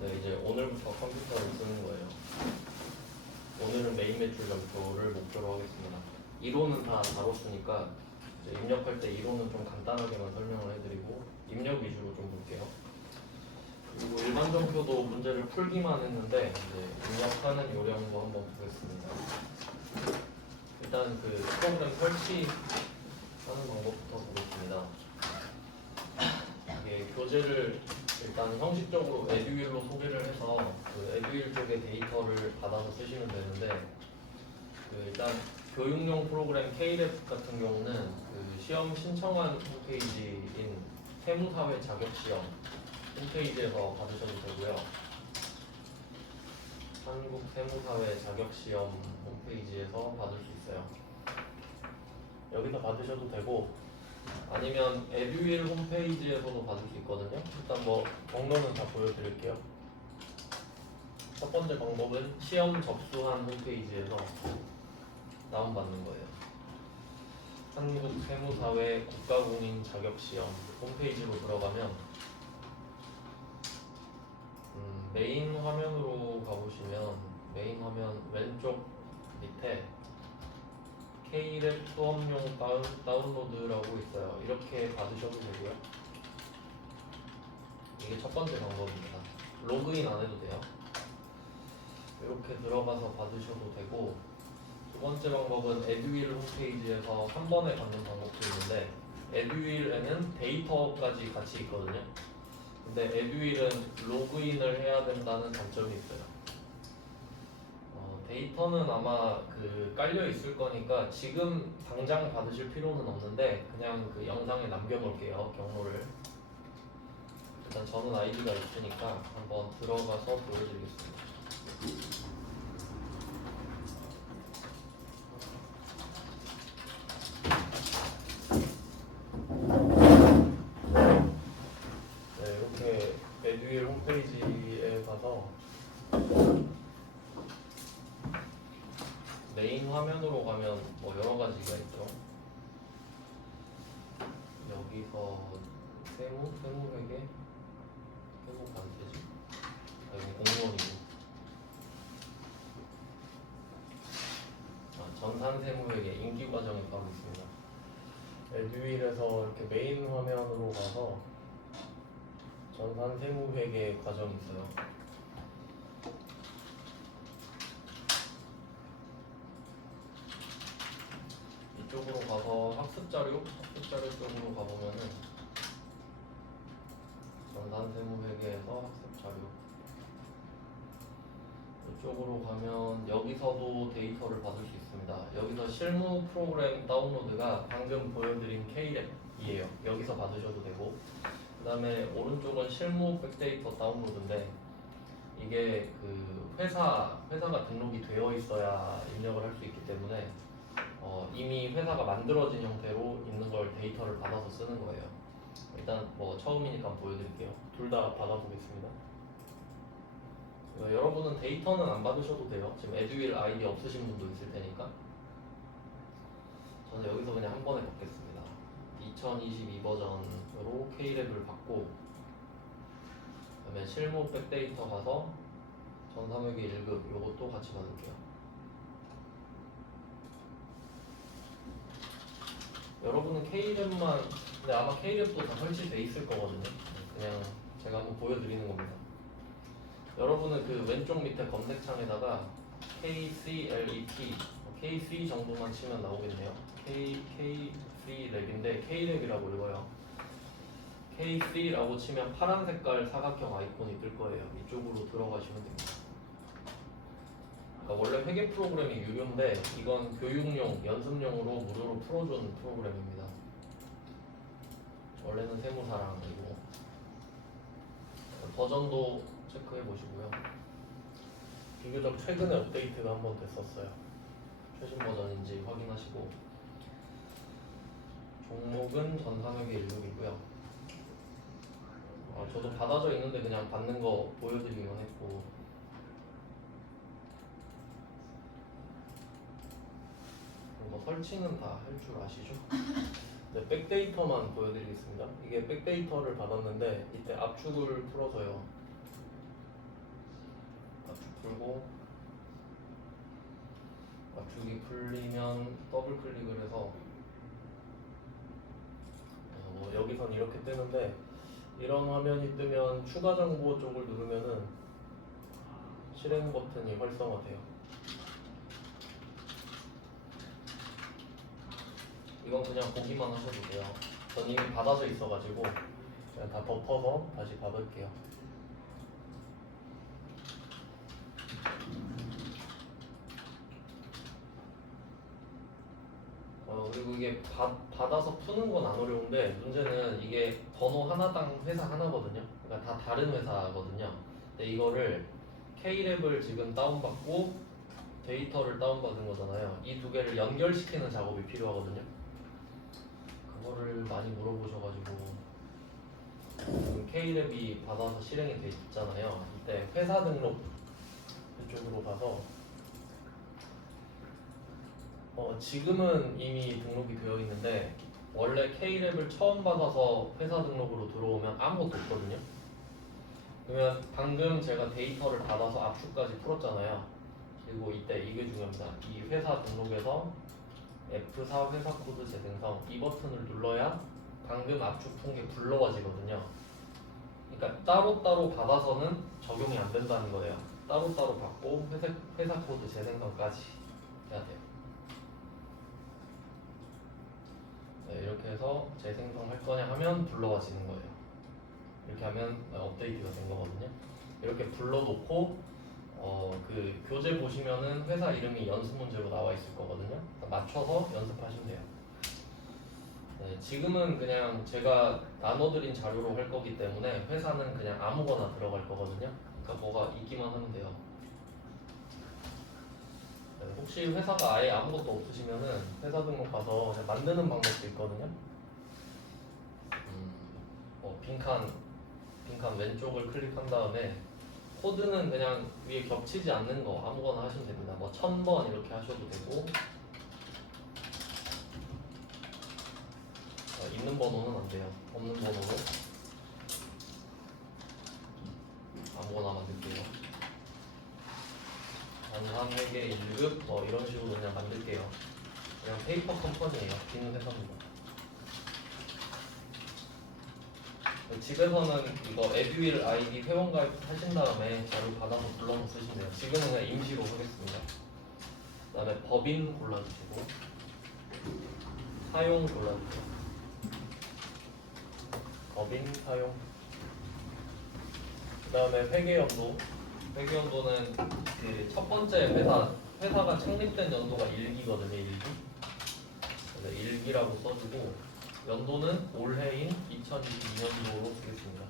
네, 이제 오늘부터 컴퓨터를 쓰는 거예요. 오늘은 메인 매출 점표를 목표로 하겠습니다. 이론은 다 다뤘으니까 이제 입력할 때 이론은 좀 간단하게만 설명을 해드리고 입력 위주로 좀 볼게요. 그리고 일반 점표도 문제를 풀기만 했는데 이제 입력하는 요령도 한번 보겠습니다. 일단 그 프로그램 설치하는 방법부터 보겠습니다. 이게 교재를 일단 형식적으로 에듀윌로 소개를 해서 그 에듀윌 쪽의 데이터를 받아서 쓰시면 되는데 그 일단 교육용 프로그램 K랩 같은 경우는 그 시험 신청한 홈페이지인 세무사회 자격시험 홈페이지에서 받으셔도 되고요. 한국세무사회 자격시험 홈페이지에서 받을 수 있어요. 여기서 받으셔도 되고 아니면 에듀윌 홈페이지에서도 받을 수 있거든요. 일단 뭐 경로는 다 보여드릴게요. 첫 번째 방법은 시험 접수한 홈페이지에서 다운받는 거예요. 한국세무사회 국가공인 자격시험 홈페이지로 들어가면 메인 화면으로 가보시면 메인 화면 왼쪽 밑에 K랩 수업용 다운로드라고 있어요. 이렇게 받으셔도 되고요. 이게 첫 번째 방법입니다. 로그인 안 해도 돼요. 이렇게 들어가서 받으셔도 되고 두 번째 방법은 에듀윌 홈페이지에서 한 번에 받는 방법도 있는데 에듀윌에는 데이터까지 같이 있거든요. 근데 에듀윌은 로그인을 해야 된다는 단점이 있어요. 데이터는 아마 그 깔려 있을 거니까 지금 당장 받으실 필요는 없는데 그냥 그 영상에 남겨놓을게요. 경로를. 일단 저는 아이디가 있으니까 한번 들어가서 보여드리겠습니다. 네, 이렇게 에듀윌 홈페이지에 가서 메인 화면으로 가면 뭐 여러 가지가 있죠. 여기서 세무회계, 세무관세지. 이건 공무원이고. 전산세무회계 인기 과정이 바로 있습니다. 에듀윌에서 이렇게 메인 화면으로 가서 전산세무회계 과정이 있어요. 이쪽으로 가서 학습자료 쪽으로 가보면은 전산세무회계에서 학습자료 이쪽으로 가면 여기서도 데이터를 받을 수 있습니다. 여기서 실무 프로그램 다운로드가 방금 보여드린 K랩이에요. 여기서 받으셔도 되고 그 다음에 오른쪽은 실무 백데이터 다운로드인데 이게 그 회사가 등록이 되어 있어야 입력을 할 수 있기 때문에 이미 회사가 만들어진 형태로 있는 걸 데이터를 받아서 쓰는 거예요. 일단 뭐 처음이니까 보여드릴게요. 둘 다 받아보겠습니다. 여러분은 데이터는 안 받으셔도 돼요. 지금 에듀윌 아이디 없으신 분도 있을 테니까. 저는 여기서 그냥 한 번에 받겠습니다. 2022 버전으로 K랩을 받고 그다음에 실무 백데이터 가서 전산회계 1급 요것도 같이 받을게요. 여러분은 K랩만 근데 아마 K랩도 다 설치돼 있을 거거든요. 그냥 제가 한번 보여드리는 겁니다. 여러분은 그 왼쪽 밑에 검색창에다가 KCLEP, KC 정도만 치면 나오겠네요. KC랩인데 K랩이라고 읽어요. KC라고 치면 파란 색깔 사각형 아이콘이 뜰 거예요. 이쪽으로 들어가시면 됩니다. 그러니까 원래 회계 프로그램이 유료인데 이건 교육용, 연습용으로 무료로 풀어준 프로그램입니다. 원래는 세무사랑 이고 버전도 체크해 보시고요. 비교적 최근에 업데이트가 한번 됐었어요. 최신 버전인지 확인하시고 종목은 전산회계 1급이고요. 저도 받아져 있는데 그냥 받는 거 보여드리기만 했고 뭐 설치는 다 할 줄 아시죠? 네, 백데이터만 보여드리겠습니다. 이게 백데이터를 받았는데 이때 압축을 풀어서요. 풀고 맞추기 풀리면 더블 클릭을 해서 여기선 이렇게 뜨는데 이런 화면이 뜨면 추가 정보 쪽을 누르면은 실행 버튼이 활성화돼요. 이건 그냥 보기만 하셔도 돼요. 전 이미 받아져 있어가지고 그냥 다 덮어서 다시 받을게요. 그리고 이게 받아서 푸는 건 안 어려운데 문제는 이게 번호 하나당 회사 하나거든요. 그러니까 다 다른 회사거든요. 근데 이거를 K랩을 지금 다운받고 데이터를 다운받은 거잖아요. 이 두 개를 연결시키는 작업이 필요하거든요. 그거를 많이 물어보셔가지고 지금 K랩이 받아서 실행이 돼 있잖아요. 이때 회사 등록 이쪽으로 가서 지금은 이미 등록이 되어 있는데 원래 K랩을 처음 받아서 회사 등록으로 들어오면 아무것도 없거든요. 그러면 방금 제가 데이터를 받아서 압축까지 풀었잖아요. 그리고 이때 이게 중요합니다. 이 회사 등록에서 F4 회사 코드 재생성 이 버튼을 눌러야 방금 압축 푼 게 불러와지거든요. 그러니까 따로따로 받아서는 적용이 안 된다는 거예요. 따로따로 받고 회사 코드 재생성까지 해야 돼요. 네, 이렇게 해서 재생성할 거냐 하면 불러와지는 거예요. 이렇게 하면 업데이트가 된 거거든요. 이렇게 불러놓고 그 교재 보시면은 회사 이름이 연습 문제로 나와 있을 거거든요. 맞춰서 연습하시면 돼요. 네, 지금은 그냥 제가 나눠드린 자료로 할 거기 때문에 회사는 그냥 아무거나 들어갈 거거든요. 그러니까 뭐가 있기만 하면 돼요. 네, 혹시 회사가 아예 아무것도 없으시면은 회사 등록 가서 그냥 만드는 방법도 있거든요. 빈칸 왼쪽을 클릭한 다음에 코드는 그냥 위에 겹치지 않는 거 아무거나 하시면 됩니다. 뭐 1000번 이렇게 하셔도 되고 있는 번호는 안 돼요. 없는 번호로 아무거나 만들게요. 단산 회계 1급 뭐 이런 식으로 그냥 만들게요. 그냥 페이퍼 컴퍼니예요. 비는 회사입니다. 집에서는 이거 에듀윌 아이디 회원가입 하신 다음에 자료 받아서 불러서 쓰시면 돼요. 지금은 그냥 임시로 하겠습니다. 그 다음에 법인 골라주시고 사용 골라주세요. 법인 사용. 그 다음에 회계연도. 회계연도는 그 첫 번째 회사가 창립된 연도가 1기거든요. 1기. 그래서 1기라고 써주고 연도는 올해인 2022년도로 쓰겠습니다.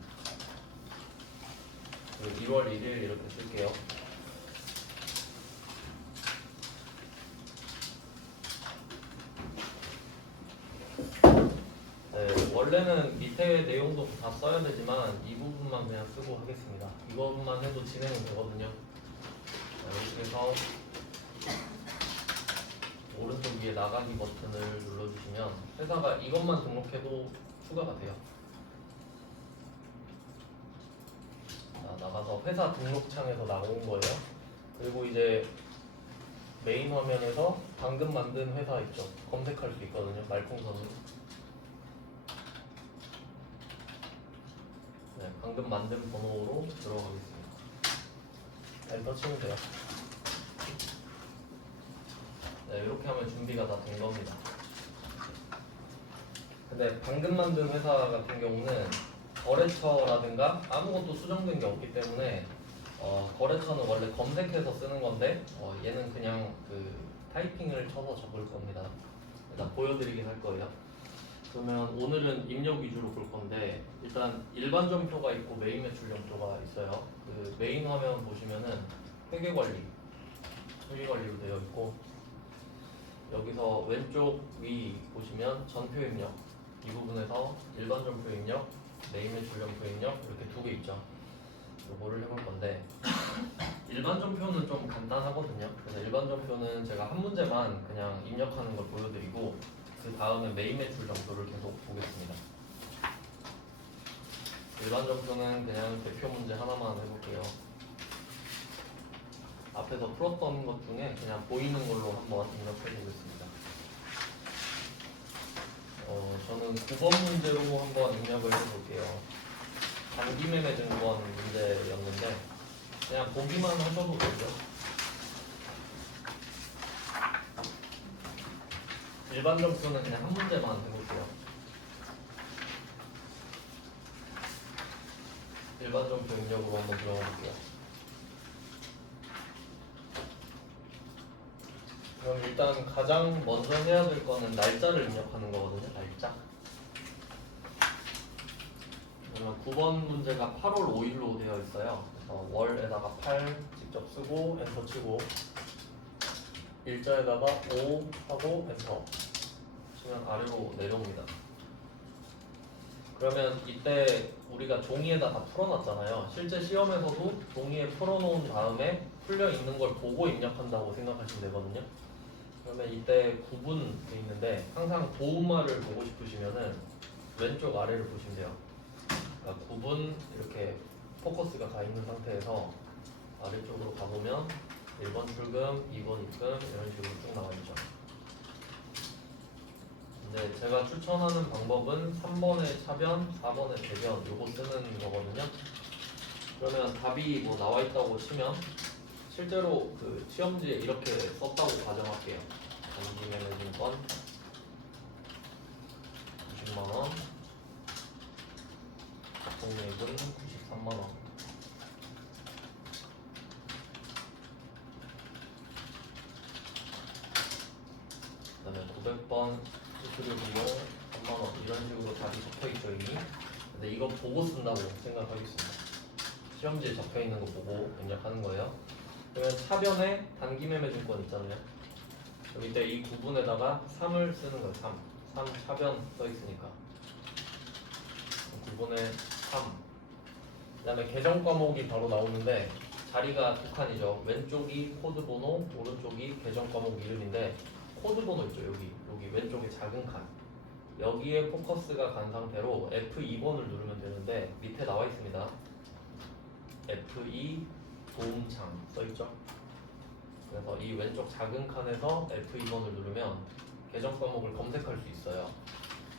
1월 1일 이렇게 쓸게요. 네, 원래는 밑에 내용도 다 써야 되지만 이 부분만 그냥 쓰고 하겠습니다. 이것만 해도 진행은 되거든요. 이렇게 해서 오른쪽 위에 나가기 버튼을 눌러주시면 회사가 이것만 등록해도 추가가 돼요. 자, 나가서 회사 등록창에서 나온 거예요. 그리고 이제 메인 화면에서 방금 만든 회사 있죠. 검색할 수 있거든요. 말풍선으로. 네, 방금 만든 번호로 들어가겠습니다. 엔터 치면 돼요. 네, 이렇게 하면 준비가 다 된 겁니다. 근데 방금 만든 회사 같은 경우는 거래처라든가 아무것도 수정된 게 없기 때문에 거래처는 원래 검색해서 쓰는 건데 얘는 그냥 그 타이핑을 쳐서 적을 겁니다. 일단 보여드리긴 할 거예요. 그러면 오늘은 입력 위주로 볼 건데 일단 일반 점표가 있고 메인 매출 점표가 있어요. 그 메인 화면 보시면은 회계관리로 되어 있고 여기서 왼쪽 위 보시면 전표 입력 이 부분에서 일반 점표 입력, 메인 매출 점표 입력 이렇게 두 개 있죠. 요거를 해볼 건데 일반 점표는 좀 간단하거든요. 그래서 일반 점표는 제가 한 문제만 그냥 입력하는 걸 보여드리고 그 다음에 메인 매출 점표를 계속 보겠습니다. 일반 점표는 그냥 대표 문제 하나만 해볼게요. 앞에서 풀었던 것 중에 그냥 보이는 걸로 한번 입력해 보겠습니다. 저는 9번 문제로 한번 입력을 해볼게요. 단기매매 증권 문제였는데 그냥 보기만 하셔도 되죠. 일반 점수는 그냥 한 문제만 해볼게요. 일반 점수 입력으로 한번 들어가 볼게요. 그럼 일단 가장 먼저 해야 될 거는 날짜를 입력하는 거거든요. 날짜. 그러면 9번 문제가 8월 5일로 되어 있어요. 그래서 월에다가 8 직접 쓰고 엔터 치고 일자에다가 5 하고 엔터 치면 아래로 내려옵니다. 그러면 이때 우리가 종이에다 다 풀어놨잖아요. 실제 시험에서도 종이에 풀어놓은 다음에 풀려 있는 걸 보고 입력한다고 생각하시면 되거든요. 그러면 이때 구분돼 있는데 항상 도움말을 보고 싶으시면은 왼쪽 아래를 보시면 돼요. 그러니까 구분 이렇게 포커스가 가 있는 상태에서 아래쪽으로 가보면 1번 출금, 2번 입금 이런 식으로 쭉 나와 있죠. 근데 제가 추천하는 방법은 3번의 차변, 4번의 대변 요거 쓰는 거거든요. 그러면 답이 뭐 나와 있다고 치면 실제로 그 시험지에 이렇게 썼다고 가정할게요. 단기매매증권 90만원, 공매금 93만원. 그 다음에 900번 수수료 비용 3만원 이런 식으로 답이 적혀있죠 이미. 근데 이거 보고 쓴다고 생각하겠습니다. 시험지에 적혀있는 거 보고 입력하는 거예요. 그러면 차변에 단기매매증권 있잖아요. 그럼 이때 이 구분에다가 3을 쓰는 거예요. 3 차변 써있으니까 9분의 3. 그 다음에 계정 과목이 바로 나오는데 자리가 두 칸이죠. 왼쪽이 코드 번호, 오른쪽이 계정 과목 이름인데 코드 번호 있죠. 여기 왼쪽에 작은 칸. 여기에 포커스가 간 상태로 F2번을 누르면 되는데 밑에 나와 있습니다. F2 도움창 써있죠. 그래서 이 왼쪽 작은 칸에서 F2번을 누르면 계정 과목을 검색할 수 있어요.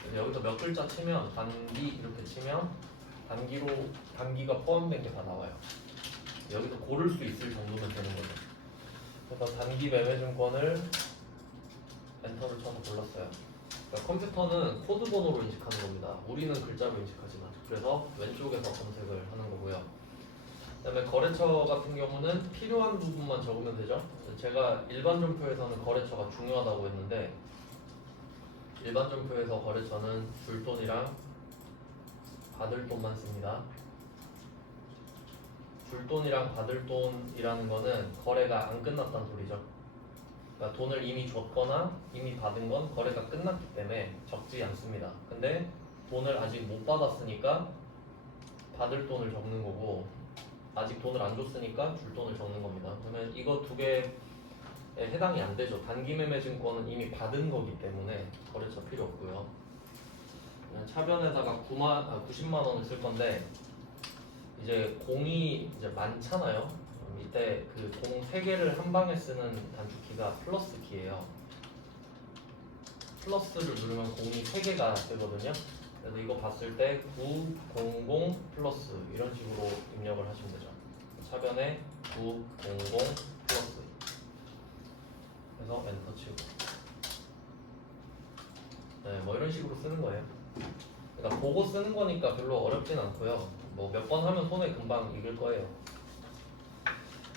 그래서 여기서 몇 글자 치면 단기 이렇게 치면 단기가 포함된 게 다 나와요. 여기서 고를 수 있을 정도면 되는 거죠. 그래서 단기 매매증권을 엔터를 쳐서 골랐어요. 그러니까 컴퓨터는 코드 번호로 인식하는 겁니다. 우리는 글자로 인식하지만. 그래서 왼쪽에서 검색을 하는 거고요. 그다음에 거래처 같은 경우는 필요한 부분만 적으면 되죠. 제가 일반 점표에서는 거래처가 중요하다고 했는데 일반 점표에서 거래처는 줄 돈이랑 받을 돈만 씁니다. 줄 돈이랑 받을 돈이라는 거는 거래가 안 끝났다는 소리죠. 그러니까 돈을 이미 줬거나 이미 받은 건 거래가 끝났기 때문에 적지 않습니다. 근데 돈을 아직 못 받았으니까 받을 돈을 적는 거고 아직 돈을 안 줬으니까 줄 돈을 적는 겁니다. 그러면 이거 두 개에 해당이 안 되죠. 단기매매증권은 이미 받은 거기 때문에 거래처 필요 없고요. 그냥 차변에다가 90만 원을 쓸 건데 이제 공이 이제 많잖아요. 이때 그 공 3개를 한 방에 쓰는 단축키가 플러스 키예요. 플러스를 누르면 공이 3개가 되거든요. 그래서 이거 봤을 때 9, 00 플러스 이런 식으로 입력을 하시면 되죠. 차변에 9, 00 플러스 그래서 엔터 치고 네, 뭐 이런 식으로 쓰는 거예요. 그러니까 보고 쓰는 거니까 별로 어렵진 않고요. 뭐 몇 번 하면 손에 금방 익을 거예요.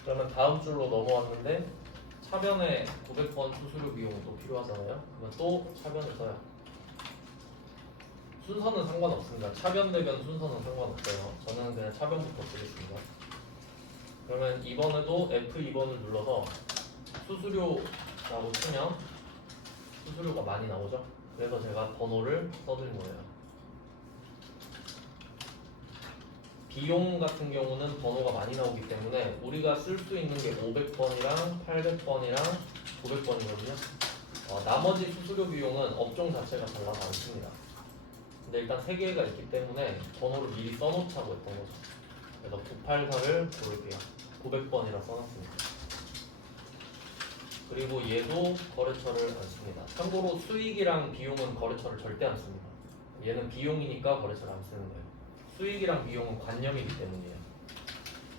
그러면 다음 줄로 넘어왔는데 차변에 900번 수수료 비용이 또 필요하잖아요. 그러면 또 차변을 써요. 순서는 상관없습니다. 차변 대변 순서는 상관없어요. 저는 그냥 차변부터 쓰겠습니다. 그러면 이번에도 F2번을 눌러서 수수료라고 치면 수수료가 많이 나오죠. 그래서 제가 번호를 써드린 거예요. 비용 같은 경우는 번호가 많이 나오기 때문에 우리가 쓸 수 있는 게 500번이랑 800번이랑 900번이거든요. 나머지 수수료 비용은 업종 자체가 달라서 안 씁니다. 근데 일단 3개가 있기 때문에 번호를 미리 써놓자고 했던 거죠. 그래서 984를 고를게요. 900번이라 써놨습니다. 그리고 얘도 거래처를 안 씁니다. 참고로 수익이랑 비용은 거래처를 절대 안 씁니다. 얘는 비용이니까 거래처를 안 쓰는 거예요. 수익이랑 비용은 관념이기 때문이에요.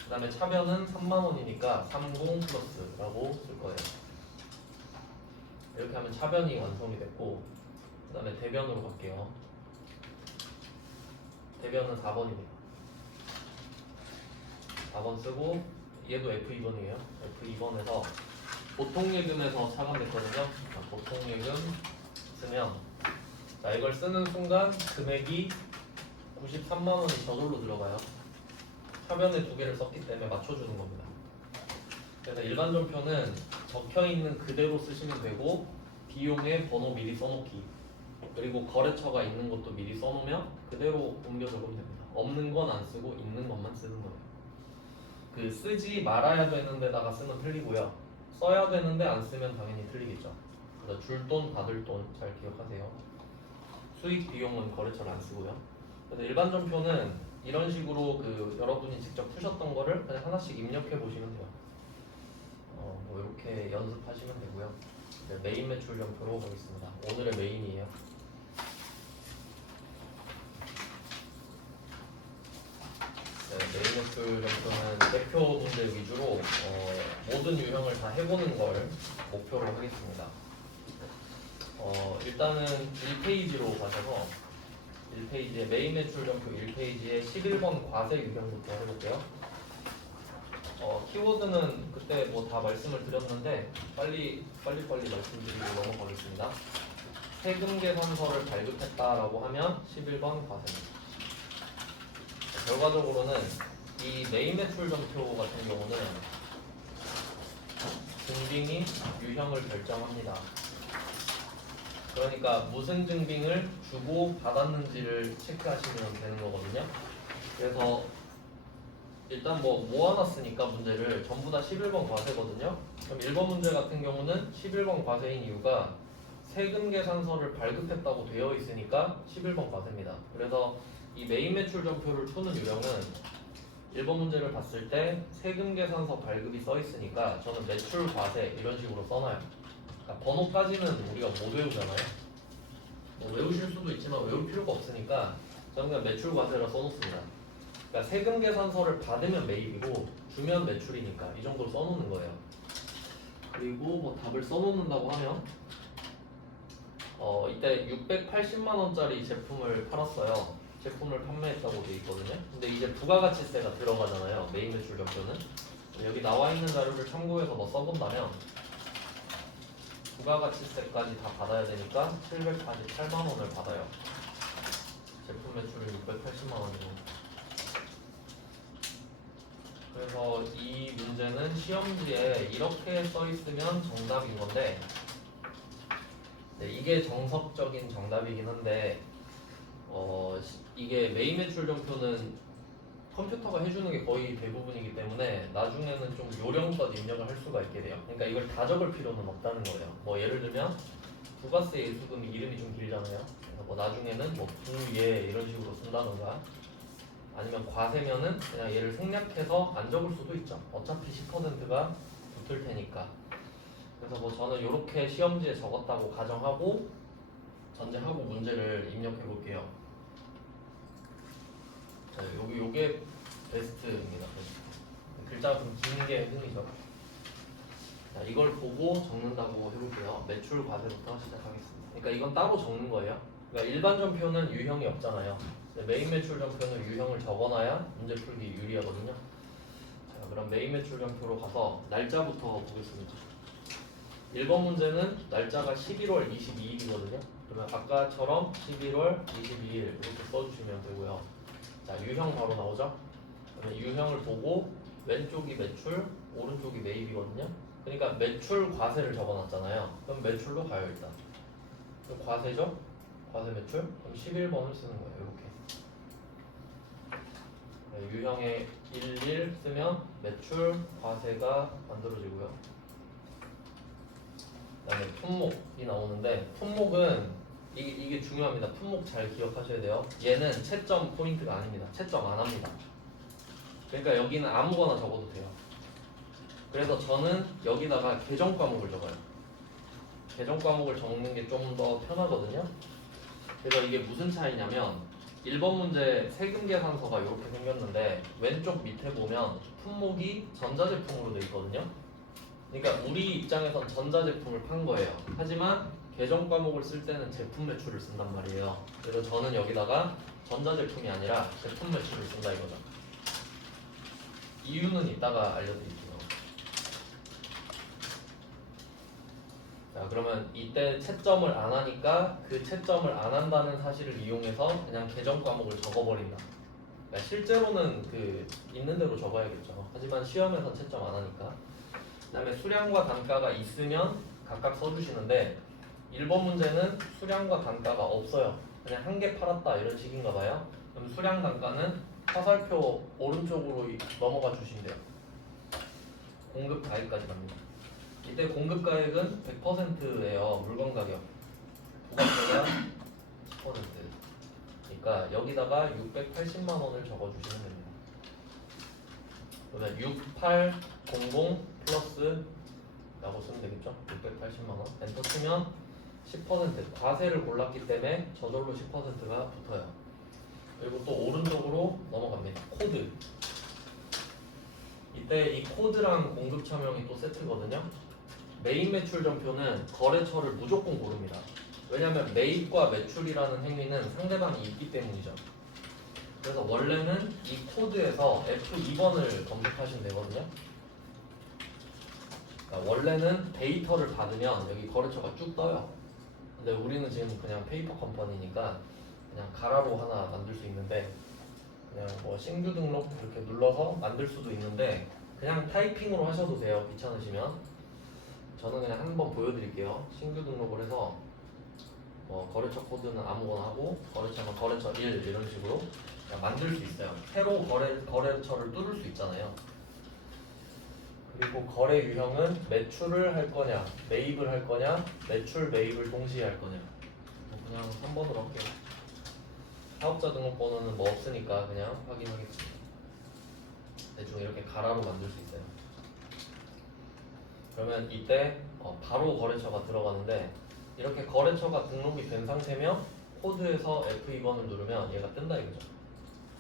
그 다음에 차변은 3만원이니까 30 플러스라고 쓸 거예요. 이렇게 하면 차변이 완성이 됐고, 그 다음에 대변으로 갈게요. 대변은 4번입니다. 4번 쓰고, 얘도 F2번이에요. F2번에서 보통예금에서 차감됐거든요. 자, 보통예금 쓰면, 자, 이걸 쓰는 순간 금액이 93만원이 저절로 들어가요. 차변에 두 개를 썼기 때문에 맞춰주는 겁니다. 그래서 일반 전표는 적혀있는 그대로 쓰시면 되고, 비용의 번호 미리 써놓기, 그리고 거래처가 있는 것도 미리 써놓으면 그대로 옮겨 적으면 됩니다. 없는 건 안 쓰고 있는 것만 쓰는 거예요. 그 쓰지 말아야 되는 데다가 쓰면 틀리고요. 써야 되는데 안 쓰면 당연히 틀리겠죠. 그래서 줄 돈, 받을 돈 잘 기억하세요. 수익 비용은 거래처를 안 쓰고요. 그래서 일반 전표는 이런 식으로 그 여러분이 직접 푸셨던 거를 그냥 하나씩 입력해 보시면 돼요. 뭐 이렇게 연습하시면 되고요. 이제 메인 매출 전표로 가겠습니다. 오늘의 메인이에요. 네, 메인 매출 전표는 대표 문제 위주로 모든 유형을 다 해보는 걸 목표로 하겠습니다. 일단은 1페이지로 가셔서 1페이지에 메인 매출 전표 1페이지에 11번 과세 유형부터 해볼게요. 키워드는 그때 뭐 다 말씀을 드렸는데 빨리 말씀드리고 넘어가겠습니다. 세금 계산서를 발급했다라고 하면 11번 과세입니다. 결과적으로는 이 메인 매출 전표 같은 경우는 증빙이 유형을 결정합니다. 그러니까 무슨 증빙을 주고 받았는지를 체크하시면 되는 거거든요. 그래서 일단 뭐 모아놨으니까 문제를 전부 다 11번 과세거든요. 그럼 1번 문제 같은 경우는 11번 과세인 이유가 세금 계산서를 발급했다고 되어 있으니까 11번 과세입니다. 그래서 이 메인 매출 전표를 푸는 유형은 1번 문제를 봤을 때 세금 계산서 발급이 써 있으니까 저는 매출 과세 이런 식으로 써놔요. 그러니까 번호까지는 우리가 못 외우잖아요. 뭐 외우실 수도 있지만 외울 필요가 없으니까 저는 그냥 매출 과세라 써놓습니다. 그러니까 세금 계산서를 받으면 매입이고 주면 매출이니까 이 정도로 써놓는 거예요. 그리고 뭐 답을 써놓는다고 하면 이때 680만 원짜리 제품을 팔았어요. 제품을 판매했다고 돼 있거든요. 근데 이제 부가가치세가 들어가잖아요. 메인 매출 전표는. 여기 나와 있는 자료를 참고해서 뭐 써본다면 부가가치세까지 다 받아야 되니까 748만 원을 받아요. 제품 매출은 680만 원이고. 그래서 이 문제는 시험지에 이렇게 써 있으면 정답인 건데, 네, 이게 정석적인 정답이긴 한데, 이게 메인 매출 전표는 컴퓨터가 해주는 게 거의 대부분이기 때문에 나중에는 좀 요령껏 입력을 할 수가 있게 돼요. 그러니까 이걸 다 적을 필요는 없다는 거예요. 뭐 예를 들면 부가세 예수금이 이름이 좀 길잖아요. 그래서 뭐 나중에는 뭐 부예 이런 식으로 쓴다던가, 아니면 과세면은 그냥 얘를 생략해서 안 적을 수도 있죠. 어차피 10%가 붙을 테니까. 그래서 뭐 저는 이렇게 시험지에 적었다고 가정하고 전제하고 문제를 입력해 볼게요. 자, 요게 베스트입니다. 글자가 좀 긴 게 흥이죠. 자, 이걸 보고 적는다고 해볼게요. 매출 과세부터 시작하겠습니다. 그러니까 이건 따로 적는 거예요. 그러니까 일반 전표는 유형이 없잖아요. 메인 매출 전표는 유형을 적어놔야 문제 풀기 유리하거든요. 자, 그럼 메인 매출 전표로 가서 날짜부터 보겠습니다. 1번 문제는 날짜가 11월 22일이거든요. 그러면 아까처럼 11월 22일 이렇게 써주시면 되고요. 자, 유형 바로 나오죠? 그러면 유형을 보고 왼쪽이 매출, 오른쪽이 매입이거든요. 그러니까 매출 과세를 적어놨잖아요. 그럼 매출로 가요 일단. 그럼 과세죠? 과세 매출? 그럼 11번을 쓰는 거예요. 이렇게. 네, 유형에 11 쓰면 매출 과세가 만들어지고요. 그다음에 품목이 나오는데 품목은 이게 중요합니다. 품목 잘 기억하셔야 돼요. 얘는 채점 포인트가 아닙니다. 채점 안 합니다. 그러니까 여기는 아무거나 적어도 돼요. 그래서 저는 여기다가 계정 과목을 적어요. 계정 과목을 적는 게 좀 더 편하거든요. 그래서 이게 무슨 차이냐면 1번 문제 세금 계산서가 이렇게 생겼는데 왼쪽 밑에 보면 품목이 전자제품으로 되어 있거든요. 그러니까 우리 입장에선 전자제품을 판 거예요. 하지만 계정 과목을 쓸 때는 제품 매출을 쓴단 말이에요. 그래서 저는 여기다가 전자제품이 아니라 제품 매출을 쓴다 이거죠. 이유는 이따가 알려드릴게요. 자, 그러면 이때 채점을 안 하니까 그 채점을 안 한다는 사실을 이용해서 그냥 계정 과목을 적어버린다. 그러니까 실제로는 그 있는 대로 적어야겠죠. 하지만 시험에선 채점 안 하니까. 그 다음에 수량과 단가가 있으면 각각 써주시는데 1번 문제는 수량과 단가가 없어요. 그냥 한 개 팔았다 이런 식인가 봐요. 그럼 수량 단가는 화살표 오른쪽으로 넘어가 주시면 돼요. 공급 가액까지 갑니다. 이때 공급 가액은 100%예요. 물건 가격. 부가세가 10%. 그러니까 여기다가 680만 원을 적어주시면 됩니다. 그러면 6800 플러스 라고 쓰면 되겠죠? 680만 원. 엔터 치면 10% 과세를 골랐기 때문에 저절로 10%가 붙어요. 그리고 또 오른쪽으로 넘어갑니다. 코드. 이때 이 코드랑 공급 차명이 또 세트거든요. 매입 매출 전표는 거래처를 무조건 고릅니다. 왜냐하면 매입과 매출이라는 행위는 상대방이 있기 때문이죠. 그래서 원래는 이 코드에서 F2번을 검색하시면 되거든요. 그러니까 원래는 데이터를 받으면 여기 거래처가 쭉 떠요. 근데 우리는 지금 그냥 페이퍼 컴퍼니니까 그냥 가라로 하나 만들 수 있는데 그냥 뭐 신규 등록 이렇게 눌러서 만들 수도 있는데 그냥 타이핑으로 하셔도 돼요. 귀찮으시면. 저는 그냥 한번 보여드릴게요. 신규 등록을 해서 뭐 거래처 코드는 아무거나 하고 거래처는 거래처 1 이런 식으로 그냥 만들 수 있어요. 새로 거래처를 뚫을 수 있잖아요. 그리고 거래 유형은 매출을 할 거냐, 매입을 할 거냐, 매출 매입을 동시에 할 거냐. 그냥 3번으로 할게요. 사업자 등록번호는 뭐 없으니까 그냥 확인하겠습니다. 대충 이렇게 가라로 만들 수 있어요. 그러면 이때 바로 거래처가 들어가는데 이렇게 거래처가 등록이 된 상태면 코드에서 F2번을 누르면 얘가 뜬다 이거죠.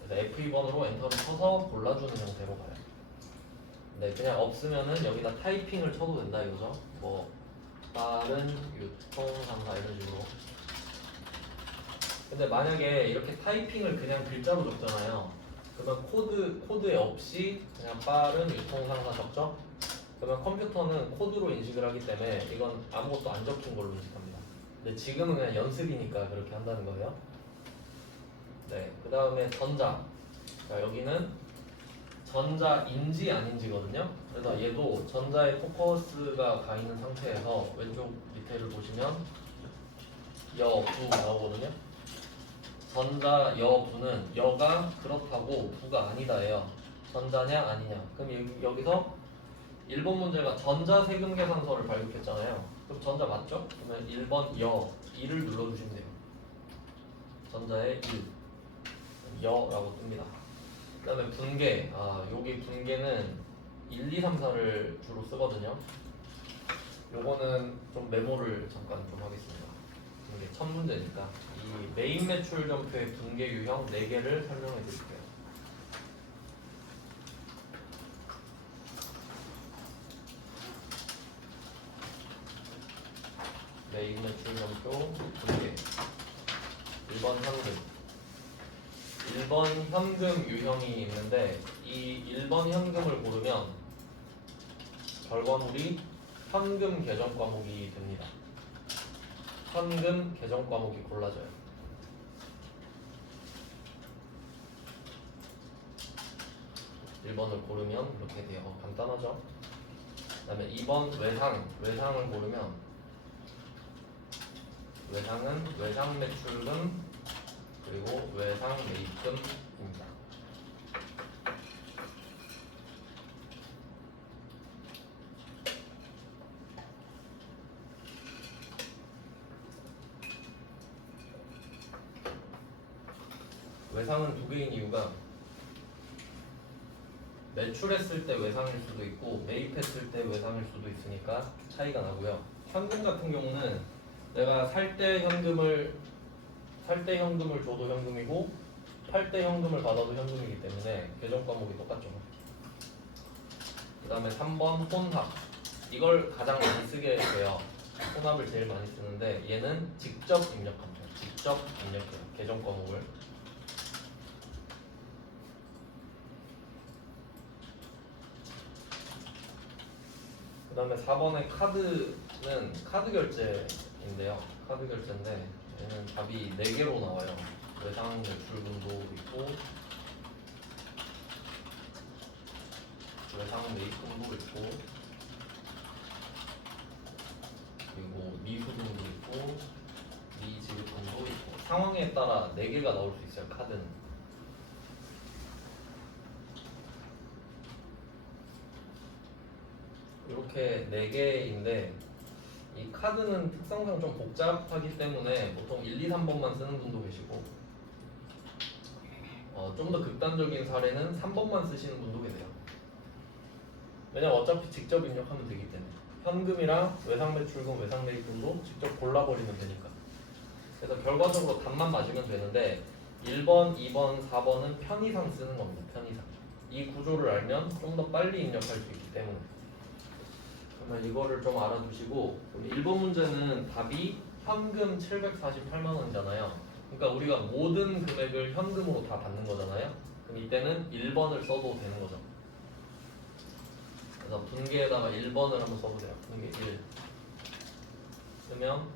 그래서 F2번으로 엔터를 쳐서 골라주는 형태로 가요. 네, 그냥 없으면은 여기다 타이핑을 쳐도 된다 이거죠. 뭐 다른 유통상사 이런 식으로. 근데 만약에 이렇게 타이핑을 그냥 글자로 적잖아요. 그러면 코드에 없이 그냥 빠른 유통상사 적죠? 그러면 컴퓨터는 코드로 인식을 하기 때문에 이건 아무것도 안 적힌 걸로 인식합니다. 근데 지금은 그냥 연습이니까 그렇게 한다는 거예요. 네, 그 다음에 전자. 자, 여기는 전자인지 아닌지거든요. 그래서 얘도 전자에 포커스가 가 있는 상태에서 왼쪽 밑에를 보시면 여부 나오거든요. 전자 여부는 여가 그렇다고 부가 아니다예요. 전자냐 아니냐. 그럼 여기서 1번 문제가 전자 세금 계산서를 발급했잖아요. 그럼 전자 맞죠? 그러면 1번 여 2를 눌러주시면 돼요. 전자의 1 여라고 뜹니다. 그 다음에 분계. 여기 분계는 1, 2, 3, 4를 주로 쓰거든요. 요거는 좀 메모를 잠깐 좀 하겠습니다. 이게 첫 문제니까 이 메인 매출 전표의 분계 유형 4개를 설명해 드릴게요. 메인 매출 전표 분계 1번 현금 1번 현금 유형이 있는데 이 1번 현금을 고르면 결과물이 현금 계정 과목이 됩니다. 현금 계정 과목이 골라져요. 1번을 고르면 이렇게 돼요. 간단하죠? 그 다음에 2번 외상을 고르면 외상은 외상 매출금 그리고 외상 매입금입니다. 외상은 두 개인 이유가 매출했을 때 외상일 수도 있고 매입했을 때 외상일 수도 있으니까 차이가 나고요. 현금 같은 경우는 내가 살 때 현금을 줘도 현금이고 팔 때 현금을 받아도 현금이기 때문에 계정 과목이 똑같죠. 그 다음에 3번 혼합. 이걸 가장 많이 쓰게 돼요. 혼합을 제일 많이 쓰는데 얘는 직접 입력합니다. 직접 입력해요. 계정 과목을. 그 다음에 4번의 카드는 카드 결제인데요. 카드 결제인데 얘는 답이 4개로 나와요. 외상 매출금도 있고 외상 매입금도 있고 그리고 미수금도 있고 미지급금도 있고 상황에 따라 4개가 나올 수 있어요. 카드는. 이렇게 4개인데 이 카드는 특성상 좀 복잡하기 때문에 보통 1, 2, 3번만 쓰는 분도 계시고 좀 더 극단적인 사례는 3번만 쓰시는 분도 계세요. 왜냐면 어차피 직접 입력하면 되기 때문에 현금이랑 외상매출금, 외상매입금도 직접 골라버리면 되니까. 그래서 결과적으로 답만 맞으면 되는데 1번, 2번, 4번은 편의상 쓰는 겁니다. 편의상. 이 구조를 알면 좀 더 빨리 입력할 수 있기 때문에. 그러면 이거를 좀 알아두시고 1번 문제는 답이 현금 748만 원이잖아요. 그러니까 우리가 모든 금액을 현금으로 다 받는 거잖아요. 그럼 이때는 1번을 써도 되는 거죠. 그래서 분계에다가 1번을 한번 써보세요. 분계 1 쓰면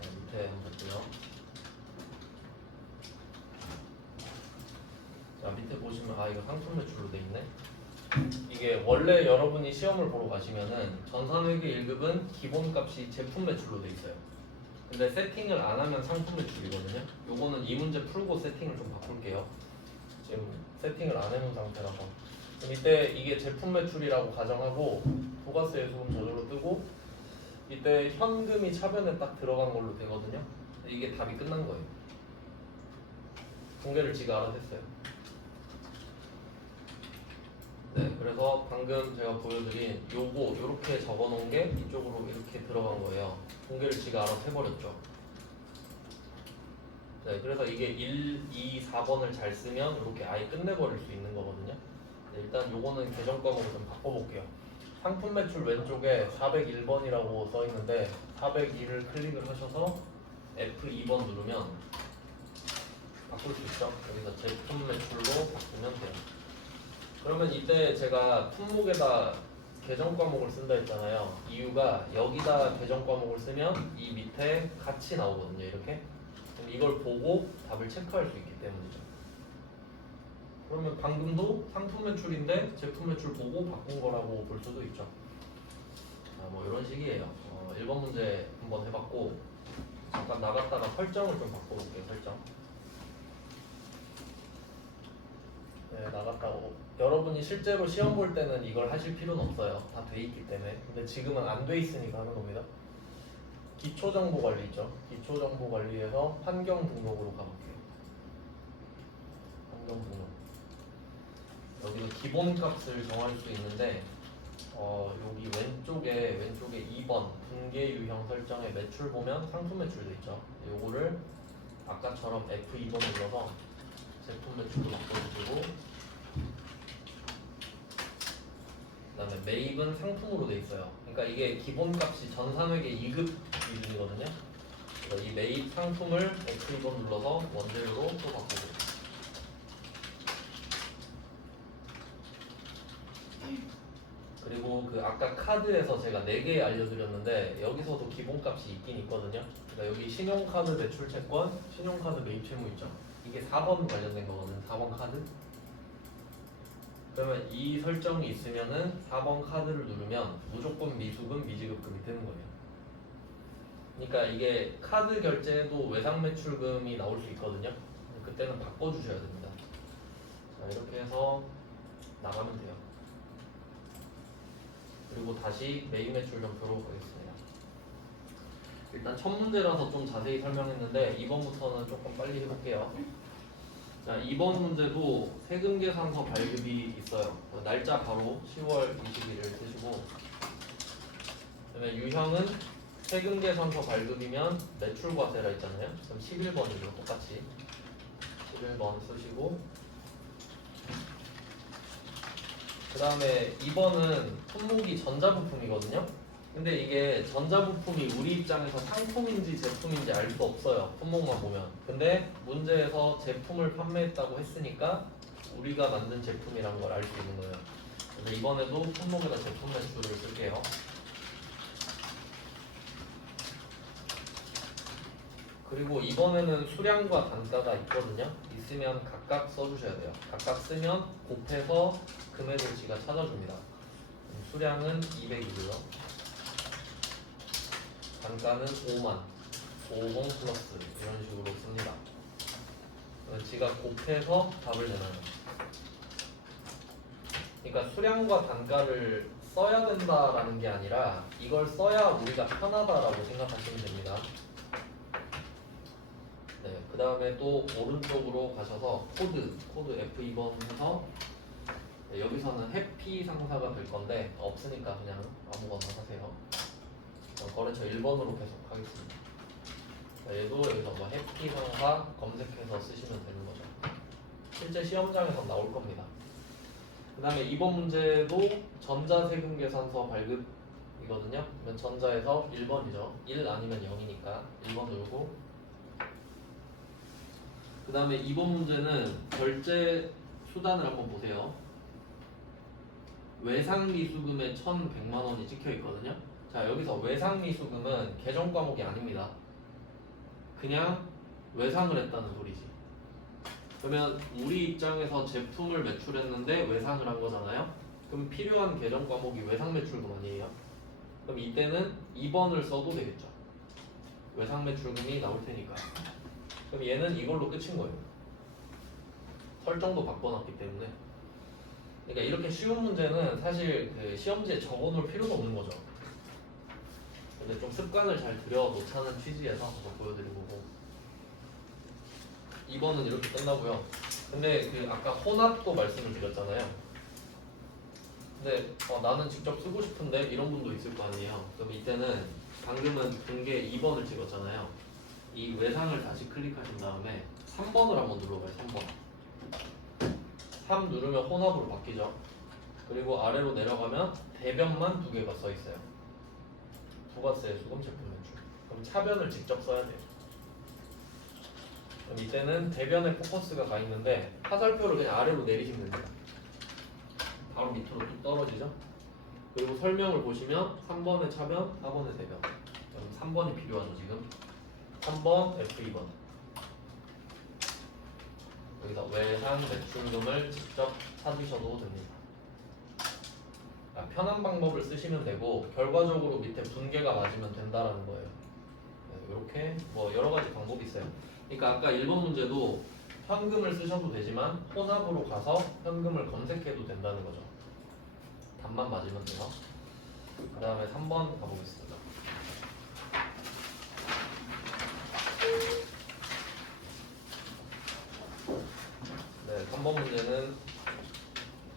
밑에 한번 볼게요. 자, 밑에 보시면 이거 상품 매출로 돼 있네. 이게 원래 여러분이 시험을 보러 가시면은 전산회계 1급은 기본값이 제품 매출로 돼 있어요. 근데 세팅을 안 하면 상품 매출이거든요. 요거는 이 문제 풀고 세팅을 좀 바꿀게요. 지금 세팅을 안 해놓은 상태라서. 그럼 이때 이게 제품 매출이라고 가정하고 부가세 예수금 저절로 뜨고 이때 현금이 차변에 딱 들어간 걸로 되거든요. 이게 답이 끝난 거예요. 공개를 지가 알아냈어요. 네, 그래서 방금 제가 보여드린 요거 요렇게 적어놓은 게 이쪽으로 이렇게 들어간 거예요. 공개를 지가 알아서 해버렸죠. 네, 그래서 이게 1, 2, 4번을 잘 쓰면 이렇게 아예 끝내버릴 수 있는 거거든요. 네, 일단 요거는 계정 과목을 좀 바꿔볼게요. 상품 매출 왼쪽에 401번이라고 써 있는데 402를 클릭을 하셔서 F2번 누르면 바꿀 수 있죠. 여기서 제품 매출로 바꾸면 돼요. 그러면 이때 제가 품목에다 계정 과목을 쓴다 했잖아요. 이유가 여기다 계정 과목을 쓰면 이 밑에 같이 나오거든요. 이렇게. 그럼 이걸 보고 답을 체크할 수 있기 때문이죠. 그러면 방금도 상품 매출인데 제품 매출 보고 바꾼 거라고 볼 수도 있죠. 자, 뭐 이런 식이에요. 1번 문제 한번 해봤고 잠깐 나갔다가 설정을 좀 바꿔볼게요. 설정. 네, 나갔다고. 여러분이 실제로 시험 볼 때는 이걸 하실 필요는 없어요. 다 돼 있기 때문에. 근데 지금은 안 돼 있으니까 하는 겁니다. 기초정보관리 있죠. 기초정보관리에서 환경 등록으로 가볼게요. 환경 등록. 여기서 기본값을 정할 수 있는데 여기 왼쪽에 2번 분계 유형 설정에 매출 보면 상품 매출도 있죠. 요거를 아까처럼 F2번 눌러서 제품 매출로 바꿔주시고 그다음에 매입은 상품으로 돼 있어요. 그러니까 이게 기본값이 전산회계 2급 기준이거든요. 그래서 이 매입 상품을 F2번 눌러서 원재료로 또 바꾸고 그리고 그 아까 카드에서 제가 4개 알려드렸는데 여기서도 기본값이 있긴 있거든요. 그러니까 여기 신용카드 매출 채권, 신용카드 매입 채무 있죠. 이게 4번 관련된 거거든요. 4번 카드. 그러면 이 설정이 있으면은 4번 카드를 누르면 무조건 미수금, 미지급금이 되는 거예요. 그러니까 이게 카드 결제에도 외상 매출금이 나올 수 있거든요. 그때는 바꿔주셔야 됩니다. 자, 이렇게 해서 나가면 돼요. 그리고 다시 매입 매출점표로 가겠습니다. 일단 첫 문제라서 좀 자세히 설명했는데 2번부터는 조금 빨리 해볼게요. 자, 이번 문제도 세금계산서 발급이 있어요. 날짜 바로 10월 21일 쓰시고, 그다음에 유형은 세금계산서 발급이면 매출과세라 있잖아요. 그럼 11번이죠. 똑같이 11번 쓰시고, 그 다음에 2번은 품목이 전자부품이거든요. 근데 이게 전자부품이 우리 입장에서 상품인지 제품인지 알 수 없어요. 품목만 보면. 근데 문제에서 제품을 판매했다고 했으니까 우리가 만든 제품이란 걸 알 수 있는 거예요. 그래서 이번에도 품목에다 제품 매출을 쓸게요. 그리고 이번에는 수량과 단가가 있거든요. 있으면 각각 써주셔야 돼요. 각각 쓰면 곱해서 금액일치가 찾아줍니다. 수량은 200이고요. 단가는 5만, 50 플러스 이런 식으로 씁니다. 지가 곱해서 답을 내놔요. 그러니까 수량과 단가를 써야 된다라는 게 아니라 이걸 써야 우리가 편하다라고 생각하시면 됩니다. 네, 그 다음에 또 오른쪽으로 가셔서 코드 F2번 해서 네, 여기서는 해피 상사가 될 건데 없으니까 그냥 아무거나 하세요. 거래처 1번으로 계속 하겠습니다. 얘도 여기서 뭐 해피 상사 검색해서 쓰시면 되는 거죠. 실제 시험장에서 나올 겁니다. 그 다음에 이번 문제도 전자세금계산서 발급이거든요. 그러면 전자에서 1번이죠. 1 아니면 0이니까 1번 누르고, 그 다음에 이번 문제는 결제 수단을 한번 보세요. 외상미수금에 1,100만 원이 찍혀 있거든요. 자, 여기서 외상미수금은 계정 과목이 아닙니다. 그냥 외상을 했다는 소리지. 그러면 우리 입장에서 제품을 매출했는데 외상을 한 거잖아요. 그럼 필요한 계정 과목이 외상 매출금 아니에요. 그럼 이때는 2번을 써도 되겠죠. 외상 매출금이 나올 테니까. 그럼 얘는 이걸로 끝인 거예요. 설정도 바꿔놨기 때문에. 그러니까 이렇게 쉬운 문제는 사실 그 시험지에 적어놓을 필요가 없는 거죠. 근데 좀 습관을 잘 들여놓자는 취지에서 한번 보여드리고 거고. 2번은 이렇게 끝나고요. 근데 그 아까 혼합도 말씀을 드렸잖아요. 근데 나는 직접 쓰고 싶은데 이런 분도 있을 거 아니에요. 그럼 이때는 방금은 분계 2번을 찍었잖아요. 이 외상을 다시 클릭하신 다음에 3번을 한번 눌러봐요. 3번. 3 누르면 혼합으로 바뀌죠. 그리고 아래로 내려가면 대변만 2개가 써 있어요. 부가세, 수금, 제품 매출. 그럼 차변을 직접 써야 돼요. 그럼 이때는 대변에 포커스가 가 있는데 화살표를 그냥 아래로 내리시면 됩니다. 바로 밑으로 뚝 떨어지죠. 그리고 설명을 보시면 3번의 차변, 4번의 대변. 그럼 3번이 필요하죠 지금. 3번 F2번. 여기서 외상 매출금을 직접 찾으셔도 됩니다. 편한 방법을 쓰시면 되고 결과적으로 밑에 분계가 맞으면 된다라는 거예요. 이렇게 뭐 여러 가지 방법이 있어요. 그러니까 아까 1번 문제도 현금을 쓰셔도 되지만 혼합으로 가서 현금을 검색해도 된다는 거죠. 답만 맞으면 돼요. 그 다음에 3번 가보겠습니다. 네, 3번 문제는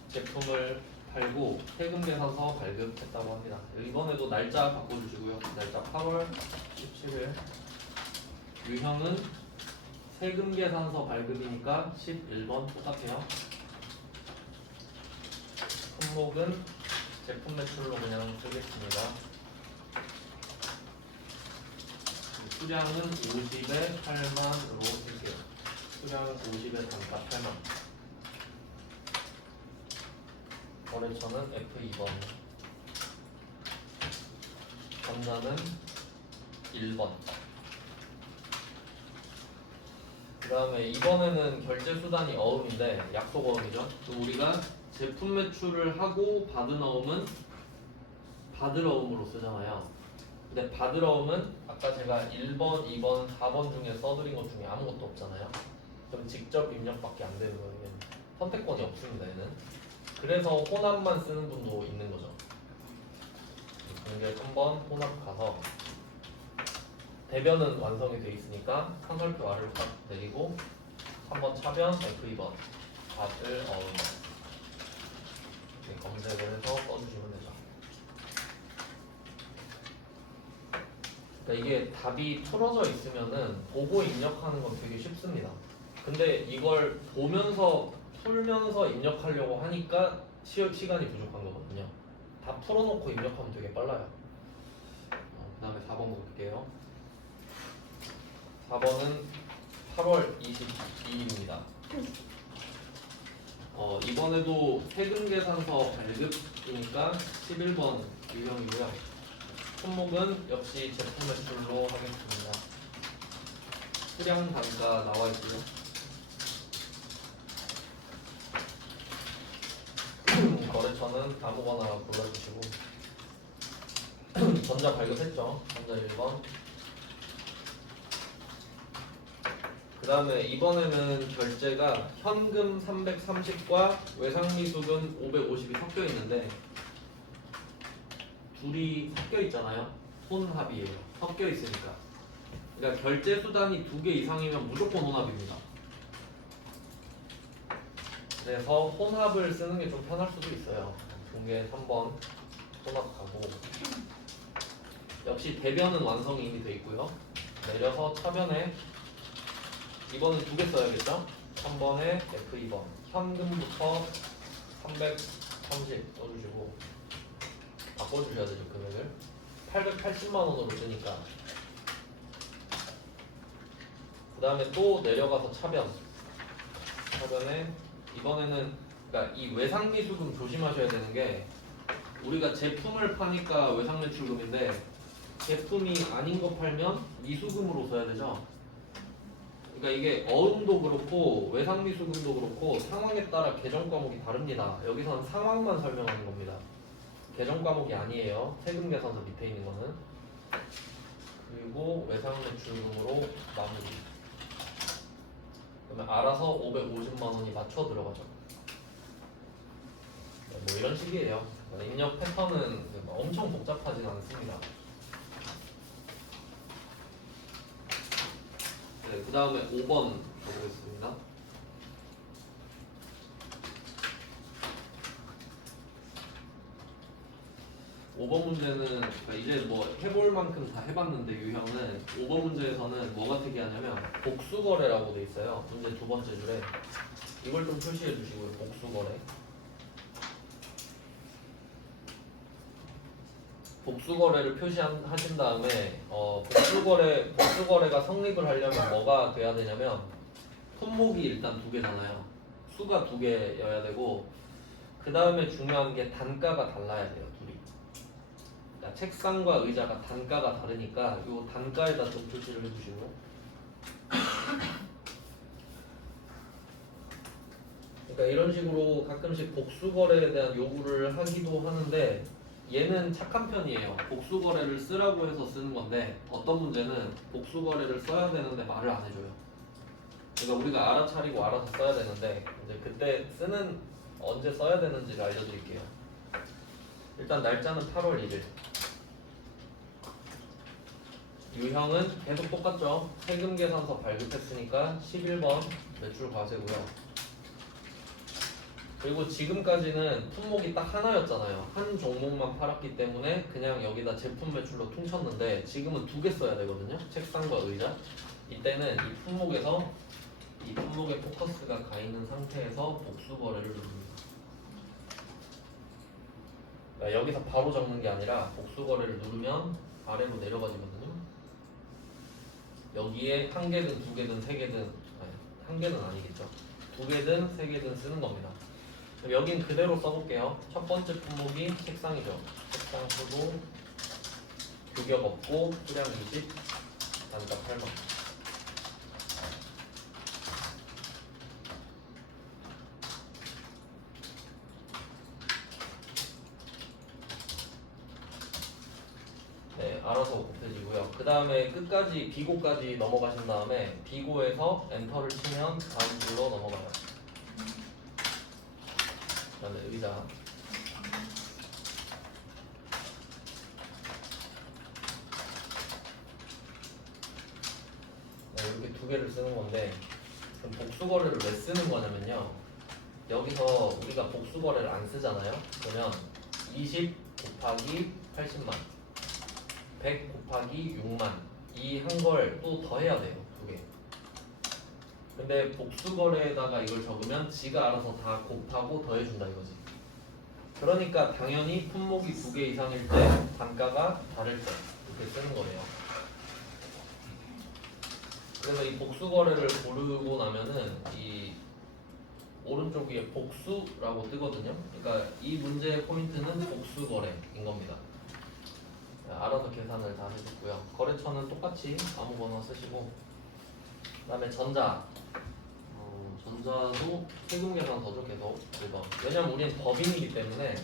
제품을 팔고 세금계산서 발급했다고 합니다. 이번에도 날짜 바꿔주시고요. 날짜 8월 17일. 유형은 세금계산서 발급이니까 11번 똑같아요. 품목은 제품 매출로 그냥 쓰겠습니다. 수량은 50에 8만으로 쓸게요. 수량 50에 단가 8만. 거래처는 F2번. 전자는 1번. 그 다음에 이번에는 결제 수단이 어음인데 약속 어음이죠. 우리가 제품 매출을 하고 받은 어음은 받을 어음으로 쓰잖아요. 근데 받을 어음은 아까 제가 1번, 2번, 4번 중에 써드린 것 중에 아무것도 없잖아요. 그럼 직접 입력밖에 안 되는 거예요. 선택권이 없습니다. 얘는. 그래서 혼합만 쓰는 분도 있는 거죠. 공개 3번 혼합 가서 대변은 완성이 돼 있으니까 한설표 아래로 딱 내리고 3번 차변, F2번 답을 어음해. 검색을 해서 써주시면 되죠. 그러니까 이게 답이 풀어져 있으면은 보고 입력하는 건 되게 쉽습니다. 근데 이걸 보면서 풀면서 입력하려고 하니까 시간이 부족한 거거든요. 다 풀어놓고 입력하면 되게 빨라요. 그 다음에 4번 볼게요. 4번은 8월 22일입니다. 이번에도 세금계산서 발급이니까 11번 유형이고요. 품목은 역시 제품 매출로 하겠습니다. 수량 단가 나와 있고요. 거래처는 아무거나 골라주시고 전자 발급했죠. 전자 1번. 그 다음에 이번에는 결제가 현금 330과 외상미수금 550이 섞여 있는데 둘이 섞여 있잖아요. 혼합이에요. 섞여 있으니까. 그러니까 결제 수단이 2개 이상이면 무조건 혼합입니다. 그래서 혼합을 쓰는 게 좀 편할 수도 있어요. 공개 3번 혼합하고 역시 대변은 완성이 이미 돼 있고요. 내려서 차변에 이번은 2개 써야겠죠? 3번에 F2번 현금부터 330 써주시고 바꿔주셔야 되죠. 금액을 880만 원으로 쓰니까. 그 다음에 또 내려가서 차변에 이번에는 그러니까 이 외상미수금 조심하셔야 되는 게 우리가 제품을 파니까 외상매출금인데 제품이 아닌 거 팔면 미수금으로 써야 되죠. 그러니까 이게 어음도 그렇고 외상미수금도 그렇고 상황에 따라 계정 과목이 다릅니다. 여기서는 상황만 설명하는 겁니다. 계정 과목이 아니에요. 세금계산서 밑에 있는 거는. 그리고 외상매출금으로 마무리. 그러면 알아서 550만 원이 맞춰 들어가죠. 뭐 이런 식이에요. 입력 패턴은 엄청 복잡하진 않습니다. 네, 그 다음에 5번 보겠습니다. 5번 문제는 그러니까 이제 뭐 해볼 만큼 다 해봤는데 유형은 5번 문제에서는 뭐가 특이하냐면 복수거래라고 돼 있어요. 문제 두 번째 줄에 이걸 좀 표시해 주시고요. 복수거래. 복수거래를 표시하신 다음에 복수거래가 성립을 하려면 뭐가 돼야 되냐면 품목이 일단 2개잖아요. 수가 2개여야 되고 그 다음에 중요한 게 단가가 달라야 돼요. 둘이. 그러니까 책상과 의자가 단가가 다르니까 이 단가에다 좀 표시를 해주시고 그러니까 이런 식으로 가끔씩 복수거래에 대한 요구를 하기도 하는데 얘는 착한 편이에요. 복수거래를 쓰라고 해서 쓰는 건데 어떤 문제는 복수거래를 써야 되는데 말을 안 해줘요. 그러니까 우리가 알아차리고 알아서 써야 되는데 이제 그때 언제 써야 되는지를 알려드릴게요. 일단 날짜는 8월 1일. 유형은 계속 똑같죠. 세금계산서 발급했으니까 11번 매출 과세고요. 그리고 지금까지는 품목이 딱 하나였잖아요. 한 종목만 팔았기 때문에 그냥 여기다 제품 매출로 퉁쳤는데 지금은 2개 써야 되거든요. 책상과 의자. 이때는 이 품목에서 이 품목에 포커스가 가 있는 상태에서 복수거래를 누릅니다. 그러니까 여기서 바로 적는 게 아니라 복수거래를 누르면 아래로 내려가지거든요. 여기에 1개든 2개든 3개든 아니 1개는 아니겠죠. 2개든 3개든 쓰는 겁니다. 그럼 여긴 그대로 써볼게요. 첫 번째 품목이 책상이죠. 책상 수도 규격 없고 수량 20 단가 8만. 네, 알아서 곱해지고요. 그 다음에 끝까지 비고까지 넘어가신 다음에 비고에서 엔터를 치면 다음 줄로 넘어가요. 그 다음에 의자. 네, 이렇게 2개를 쓰는 건데 그럼 복수거래를 왜 쓰는 거냐면요. 여기서 우리가 복수거래를 안 쓰잖아요. 그러면 20 곱하기 80만, 100 곱하기 6만 이 한 걸 또 더해야 돼요. 두 개. 근데 복수거래에다가 이걸 적으면 지가 알아서 다 곱하고 더해준다 이거지. 그러니까 당연히 품목이 두 개 이상일 때 단가가 다를 때 이렇게 쓰는 거예요. 그래서 이 복수거래를 고르고 나면은 이 오른쪽 위에 복수라고 뜨거든요. 그러니까 이 문제의 포인트는 복수거래인 겁니다. 알아서 계산을 다 해줬고요. 거래처는 똑같이 아무거나 쓰시고, 그 다음에 전자. 전자도 세금 계산서죠. 계속 1번. 왜냐면 우리는 법인이기 때문에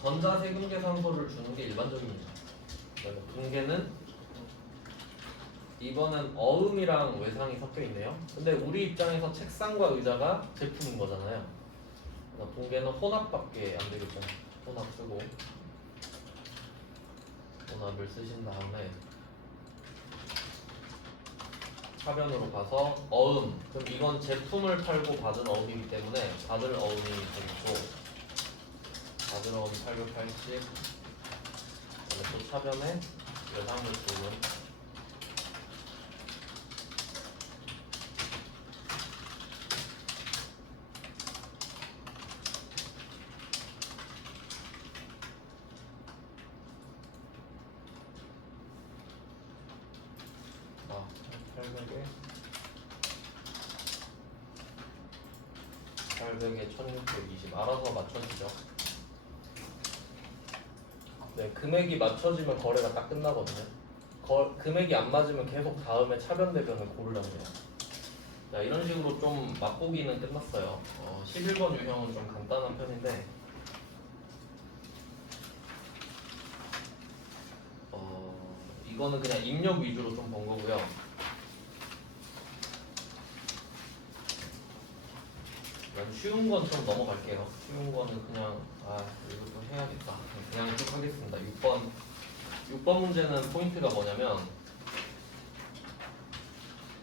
전자 세금 계산서를 주는 게 일반적입니다. 분계는 이번엔 어음이랑 외상이 섞여 있네요. 근데 우리 입장에서 책상과 의자가 제품인 거잖아요. 분계는 혼합밖에 안 되겠죠. 혼합 쓰고 혼합을 쓰신 다음에 차변으로 가서 어음. 그럼 이건 제품을 팔고 받은 어음이기 때문에 받을 어음이 되겠고, 받을 어음 880. 그다음에 또 차변에 외상물 부분. 아, 800에 1620 알아서 맞춰주죠. 네, 금액이 맞춰지면 거래가 딱 끝나거든요. 금액이 안 맞으면 계속 다음에 차변 대변을 고르려고 해요. 자, 이런 식으로 좀 맛보기는 끝났어요. 11번 유형은 좀 간단한 편인데, 이거는 그냥 입력 위주로 좀 본 거고요. 쉬운 건 좀 넘어갈게요. 쉬운 거는 그냥 이것도 해야겠다. 그냥 쭉 하겠습니다. 6번 문제는 포인트가 뭐냐면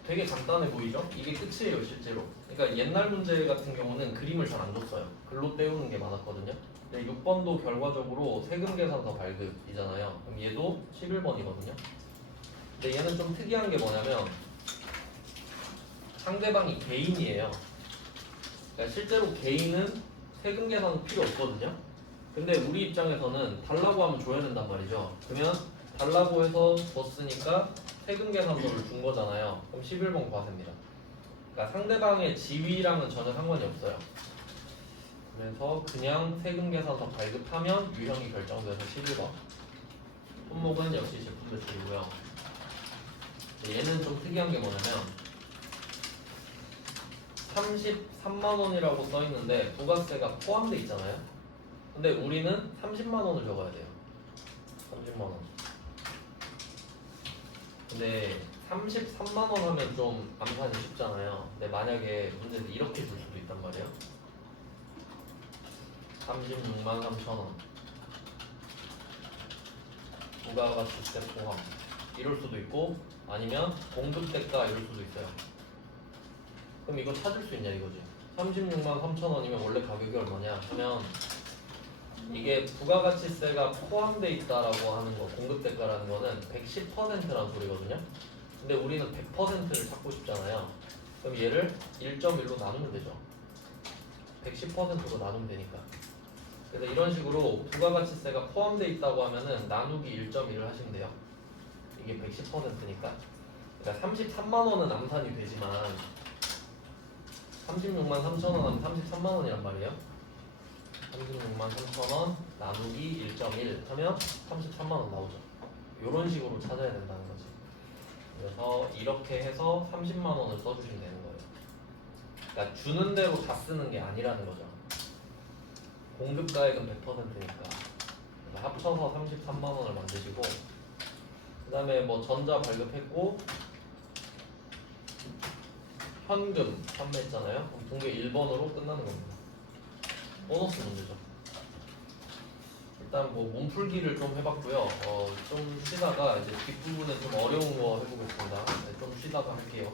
되게 간단해 보이죠? 이게 끝이에요 실제로. 그러니까 옛날 문제 같은 경우는 그림을 잘 안 줬어요. 글로 때우는 게 많았거든요. 근데 6번도 결과적으로 세금 계산서 발급이잖아요. 그럼 얘도 11번이거든요. 근데 얘는 좀 특이한 게 뭐냐면 상대방이 개인이에요. 그러니까 실제로 개인은 세금 계산 필요 없거든요. 근데 우리 입장에서는 달라고 하면 줘야 된단 말이죠. 그러면 달라고 해서 줬으니까 세금 계산서를 준 거잖아요. 그럼 11번 과세입니다. 그러니까 상대방의 지위랑은 전혀 상관이 없어요. 그래서 그냥 세금 계산서 발급하면 유형이 결정돼서 11번. 품목은 역시 제품 대출이고요. 얘는 좀 특이한 게 뭐냐면 33만 원이라고 써 있는데 부가세가 포함돼 있잖아요. 근데 우리는 30만 원을 적어야 돼요. 30만 원. 근데 33만 원 하면 좀 암산이 쉽잖아요. 근데 만약에 문제에서 이렇게 줄 수도 있단 말이에요. 36만 3천 원. 부가가치세 포함. 이럴 수도 있고 아니면 공급대가 이럴 수도 있어요. 그럼 이거 찾을 수 있냐 이거지. 36만 3천 원이면 원래 가격이 얼마냐 하면 이게 부가가치세가 포함되어 있다라고 하는 거, 공급대가라는 거는 110%라는 소리거든요. 근데 우리는 100%를 찾고 싶잖아요. 그럼 얘를 1.1로 나누면 되죠. 110%로 나누면 되니까. 그래서 이런 식으로 부가가치세가 포함되어 있다고 하면은 나누기 1.1을 하시면 돼요. 이게 110%니까. 그러니까 33만 원은 암산이 되지만 36만 3천 원 하면 33만 원이란 말이에요. 36만 3천 원 나누기 1.1 하면 33만 원 나오죠. 이런 식으로 찾아야 된다는 거지. 그래서 이렇게 해서 30만 원을 써주시면 되는 거예요. 그러니까 주는 대로 다 쓰는 게 아니라는 거죠. 공급가액은 100%니까 합쳐서 33만 원을 만드시고, 그 다음에 뭐 전자 발급했고 현금 판매했잖아요. 그럼 분계 1번으로 끝나는 겁니다. 보너스 문제죠. 일단 뭐 몸풀기를 좀 해봤고요. 좀 쉬다가 이제 뒷부분에 좀 어려운 거 해보겠습니다. 네, 좀 쉬다가 할게요.